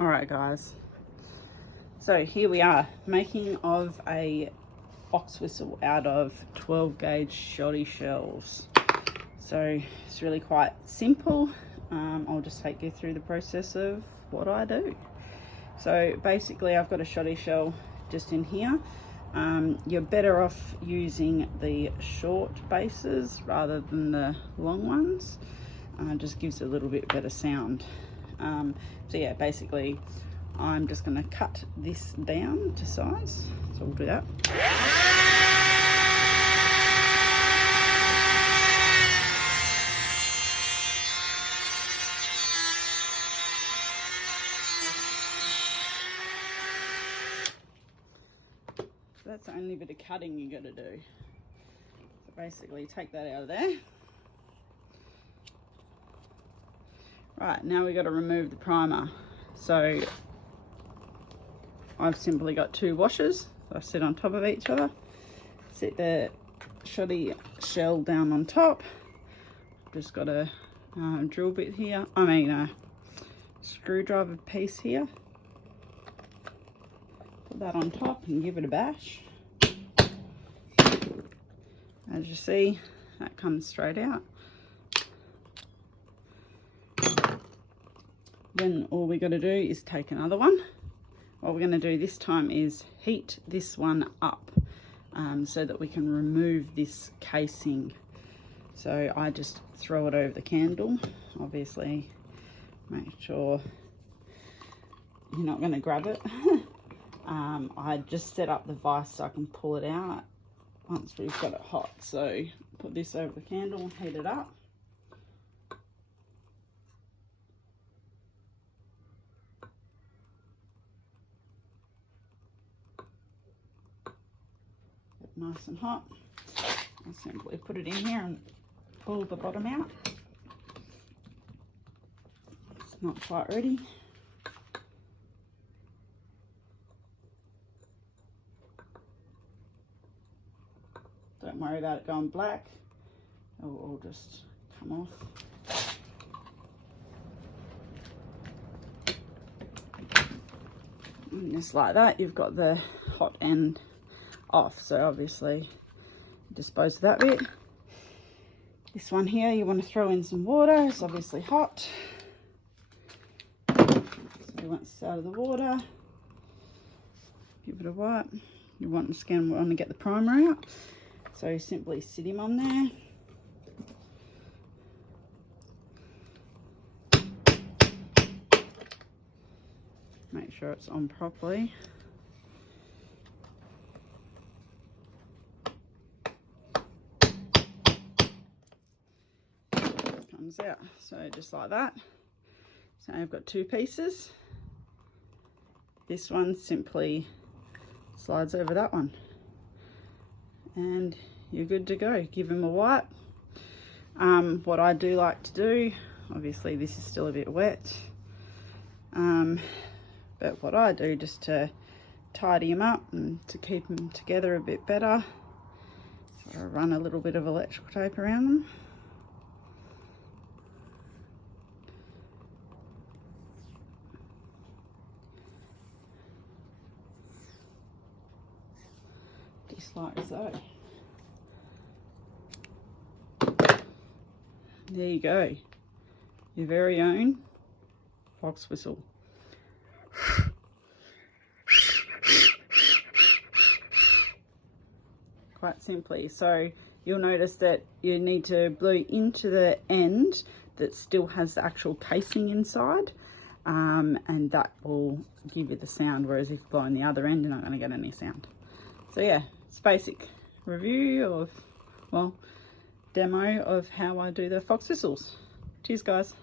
Alright guys, so here we are making of a fox whistle out of 12 gauge shoddy shells. So it's really quite simple. I'll just take you through the process of what I do. So basically I've got a shoddy shell just in here. You're better off using the short bases rather than the long ones. Just gives a little bit better sound. So yeah, basically I'm just going to cut this down to size, so we'll do that. So that's the only bit of cutting you got to do. So basically take that out of there. Right, now we've got to remove the primer. So I've simply got two washers. So I sit on top of each other. Sit the shoddy shell down on top. Just got a drill bit here. A screwdriver piece here. Put that on top and give it a bash. As you see, that comes straight out. Then all we got to do is take another one. What we're going to do this time is heat this one up so that we can remove this casing. So I just throw it over the candle. Obviously, make sure you're not going to grab it. I just set up the vise so I can pull it out once we've got it hot. So put this over the candle and heat it up. Nice and hot. I'll simply put it in here and pull the bottom out. It's not quite ready. Don't worry about it going black. It will all just come off. And just like that, you've got the hot end off. So obviously dispose of that bit. This one here, you want to throw in some water. It's obviously hot. So once it's out of the water, give it a wipe. You want to get the primer out. So simply sit him on there. Make sure it's on properly. Comes out, so just like that. So I've got two pieces. This one simply slides over that one. And you're good to go. Give them a wipe. What I do like to do, obviously this is still a bit wet, but what I do just to tidy them up and to keep them together a bit better, so I run a little bit of electrical tape around them. Just like so. There you go. Your very own fox whistle. Quite simply. So you'll notice that you need to blow into the end that still has the actual casing inside, and that will give you the sound, whereas if you blow in the other end, you're not going to get any sound. So yeah, it's basic review of, well, demo of how I do the fox whistles. Cheers guys.